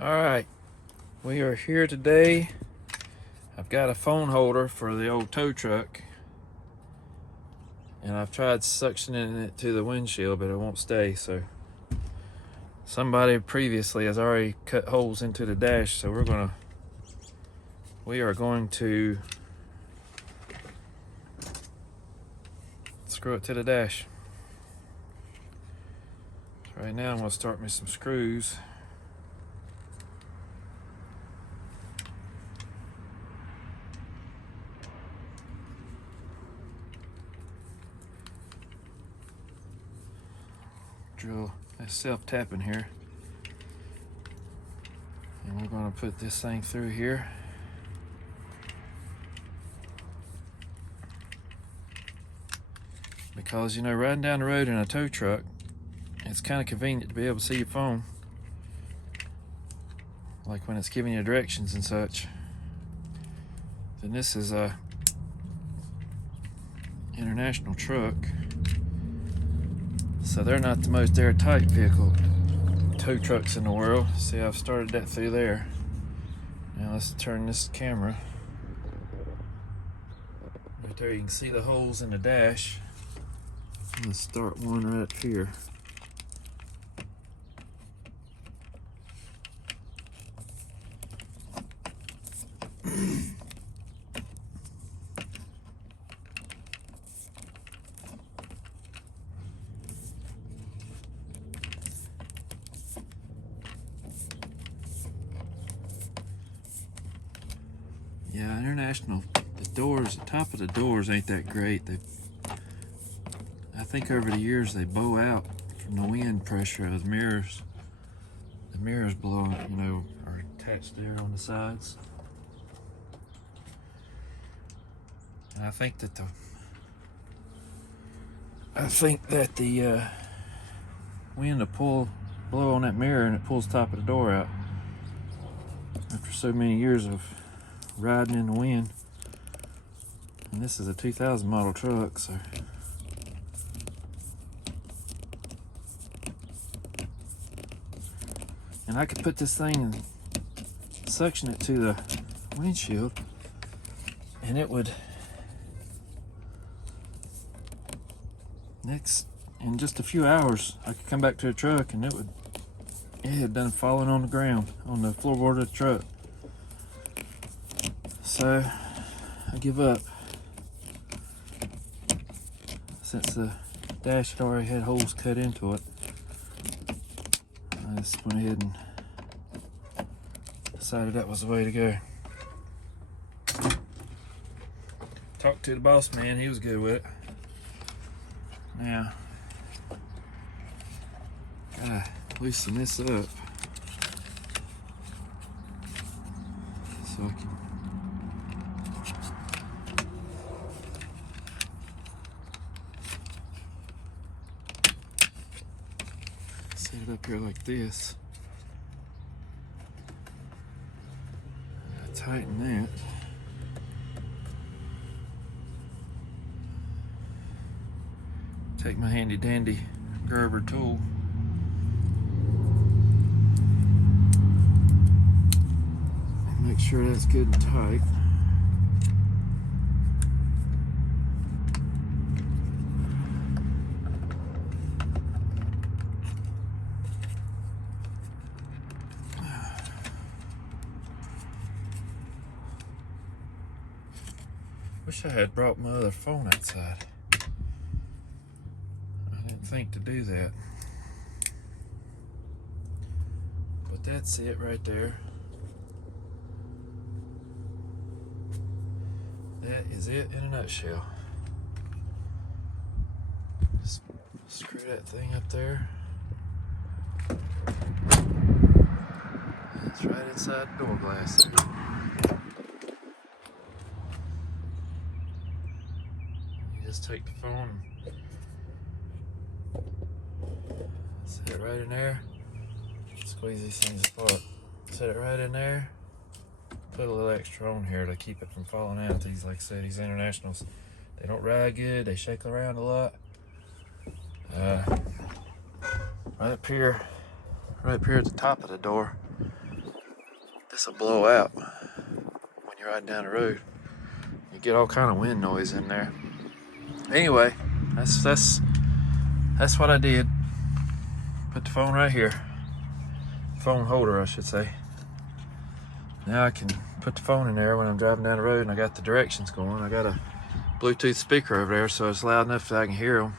Alright, we are here today. I've got a phone holder for the old tow truck, and I've tried suctioning it to the windshield, but it won't stay. So somebody previously has already cut holes into the dash, so we are going to screw it to the dash. So right now I'm going to start me some screws. Drill a self-tapping here, and we're going to put this thing through here. Because, you know, riding down the road in a tow truck, it's kind of convenient to be able to see your phone, like when it's giving you directions and such. And this is a international truck, so they're not the most airtight vehicle tow trucks in the world. See, I've started that through there. Now let's turn this camera. Right there you can see the holes in the dash. Let's start one right up here. Yeah, International, the top of the doors ain't that great. I think over the years they bow out from the wind pressure of the mirrors. The mirrors blow, you know, are attached there on the sides. And I think that the wind will blow on that mirror, and it pulls the top of the door out. After so many years of riding in the wind. And this is a 2000 model truck, so. And I could put this thing and suction it to the windshield, and it would, in just a few hours, I could come back to the truck and it had done falling on the ground, on the floorboard of the truck. So I give up. Since the dash had already had holes cut into it, I just went ahead and decided that was the way to go. Talked to the boss man, he was good with it. Now, gotta loosen this up so I can set it up here like this. Tighten that. Take my handy dandy Gerber tool. And make sure that's good and tight. Wish I had brought my other phone outside. I didn't think to do that. But that's it right there. That is it in a nutshell. Just screw that thing up there. It's right inside the door glass. Just take the phone and set it right in there. Squeeze these things apart. Set it right in there. Put a little extra on here to keep it from falling out. These, like I said, these Internationals, they don't ride good. They shake around a lot. Right up here at the top of the door, this will blow out when you're riding down the road. You get all kind of wind noise in there. Anyway, that's what I did. Put the phone right here. Phone holder, I should say. Now I can put the phone in there when I'm driving down the road and I got the directions going. I got a Bluetooth speaker over there so it's loud enough that I can hear them.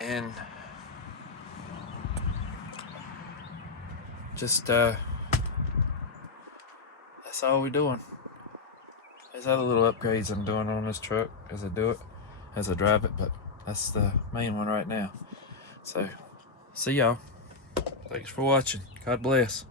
And just that's all we're doing. There's other little upgrades I'm doing on this truck as I drive it, but that's the main one right now. So see y'all. Thanks for watching. God bless.